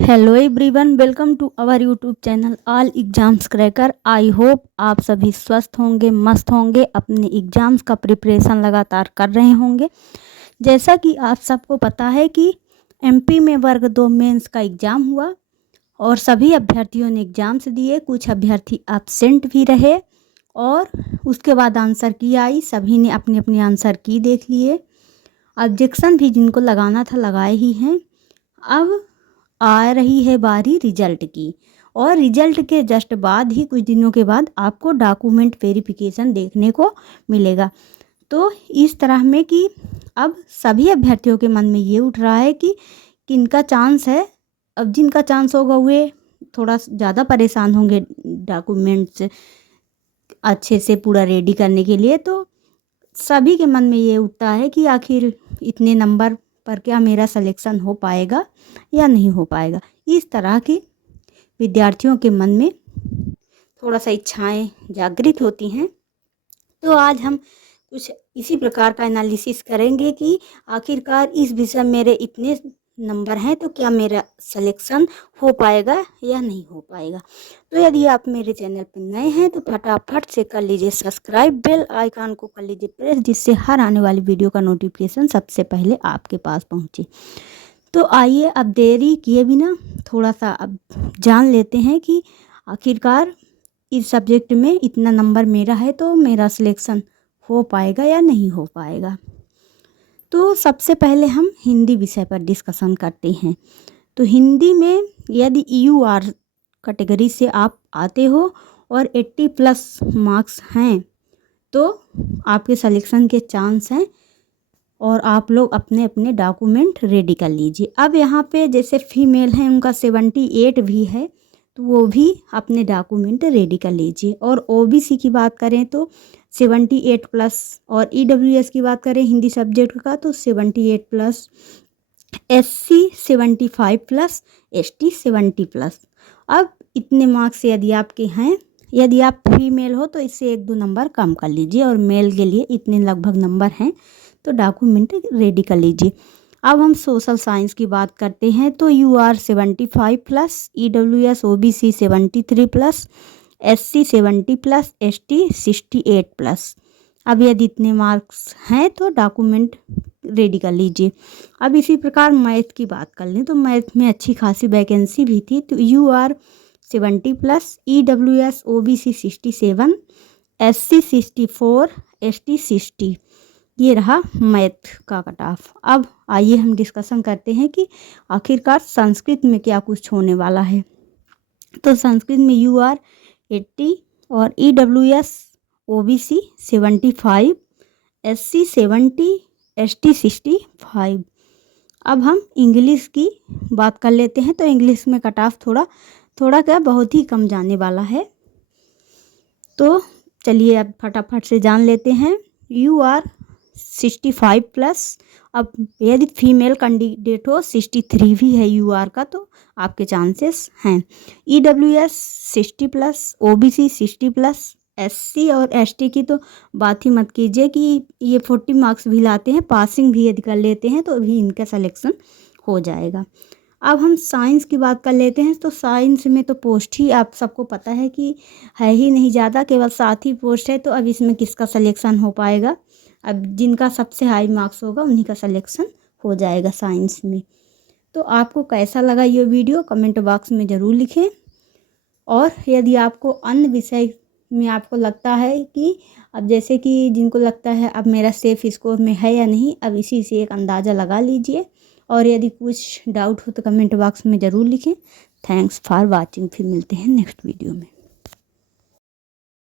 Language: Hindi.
Hello everyone, welcome to our YouTube channel All Exams Cracker. I hope आप सभी स्वस्थ होंगे, मस्त होंगे, अपने एग्ज़ाम्स का प्रिपरेशन लगातार कर रहे होंगे। जैसा कि आप सबको पता है कि एमपी में वर्ग 2 मेंस का एग्ज़ाम हुआ और सभी अभ्यर्थियों ने एग्ज़ाम्स दिए। कुछ अभ्यर्थी एब्सेंट भी रहे और उसके बाद आंसर की आई। सभी ने अपने अपने आंसर की देख लिए। ऑब्जेक्शन भी जिनको लगाना था लगाए ही हैं। अब आ रही है बारी रिजल्ट की और रिजल्ट के जस्ट बाद ही कुछ दिनों के बाद आपको डॉक्यूमेंट वेरिफिकेशन देखने को मिलेगा। तो इस तरह में कि अब सभी अभ्यर्थियों के मन में ये उठ रहा है कि किनका चांस है। अब जिनका चांस होगा वे थोड़ा ज़्यादा परेशान होंगे डॉक्यूमेंट्स अच्छे से पूरा रेडी करने के लिए। तो सभी के मन में ये उठता है कि आखिर इतने नंबर पर क्या मेरा सिलेक्शन हो पाएगा या नहीं हो पाएगा। इस तरह की विद्यार्थियों के मन में थोड़ा सा इच्छाएं जागृत होती हैं। तो आज हम कुछ इसी प्रकार का एनालिसिस करेंगे कि आखिरकार इस विषय में मेरे इतने नंबर हैं तो क्या मेरा सिलेक्शन हो पाएगा या नहीं हो पाएगा। तो यदि आप मेरे चैनल पर नए हैं तो फटाफट से कर लीजिए सब्सक्राइब, बेल आइकन को कर लीजिए प्रेस, जिससे हर आने वाली वीडियो का नोटिफिकेशन सबसे पहले आपके पास पहुंचे। तो आइए अब देरी किए बिना थोड़ा सा अब जान लेते हैं कि आखिरकार इस सब्जेक्ट में इतना नंबर मेरा है तो मेरा सिलेक्शन हो पाएगा या नहीं हो पाएगा। तो सबसे पहले हम हिंदी विषय पर डिस्कशन करते हैं। तो हिंदी में यदि यूआर कैटेगरी से आप आते हो और 80+ मार्क्स हैं तो आपके सिलेक्शन के चांस हैं और आप लोग अपने अपने डॉक्यूमेंट रेडी कर लीजिए। अब यहाँ पे जैसे फीमेल हैं उनका 78 भी है तो वो भी अपने डॉक्यूमेंट रेडी कर लीजिए। और ओबीसी की बात करें तो 78+ और ईडब्ल्यूएस की बात करें हिंदी सब्जेक्ट का तो 78+, एससी 75+, एसटी 70+। अब इतने मार्क्स यदि आपके हैं, यदि आप फीमेल हो तो इससे 1-2 नंबर कम कर लीजिए और मेल के लिए इतने लगभग नंबर हैं तो डॉक्यूमेंट रेडी कर लीजिए। अब हम सोशल साइंस की बात करते हैं तो UR 75+, EWS OBC 73+, SC 70+, ST 68+। अब यदि इतने मार्क्स हैं तो डॉक्यूमेंट रेडी कर लीजिए। अब इसी प्रकार मैथ की बात कर लें तो मैथ में अच्छी खासी वैकेंसी भी थी तो UR 70+, EWS OBC 67, SC 64, ST 60। ये रहा मैथ का कट ऑफ। अब आइए हम डिस्कशन करते हैं कि आखिरकार संस्कृत में क्या कुछ होने वाला है। तो संस्कृत में यूआर 80 और ईडब्ल्यूएस ओबीसी 75, एससी 70, एसटी 65। अब हम इंग्लिश की बात कर लेते हैं तो इंग्लिश में कट ऑफ थोड़ा क्या बहुत ही कम जाने वाला है। तो चलिए अब फटाफट से जान लेते हैं। यूआर 65+, अब यदि फीमेल कैंडिडेट हो 63 भी है यूआर का तो आपके चांसेस हैं। ईडब्ल्यूएस 60+, ओबीसी 60+, एससी और एसटी की तो बात ही मत कीजिए कि ये 40 मार्क्स भी लाते हैं, पासिंग भी यदि कर लेते हैं तो भी इनका सिलेक्शन हो जाएगा। अब हम साइंस की बात कर लेते हैं तो साइंस में तो पोस्ट ही आप सबको पता है कि है ही नहीं ज़्यादा, केवल 7 ही पोस्ट है। तो अब इसमें किसका सिलेक्शन हो पाएगा। अब जिनका सबसे हाई मार्क्स होगा उन्हीं का सिलेक्शन हो जाएगा साइंस में। तो आपको कैसा लगा ये वीडियो कमेंट बॉक्स में ज़रूर लिखें। और यदि आपको अन्य विषय में आपको लगता है कि अब जैसे कि जिनको लगता है अब मेरा सेफ स्कोर में है या नहीं, अब इसी से एक अंदाज़ा लगा लीजिए। और यदि कुछ डाउट हो तो कमेंट बॉक्स में ज़रूर लिखें। Thanks for watching. फिर मिलते हैं नेक्स्ट वीडियो में।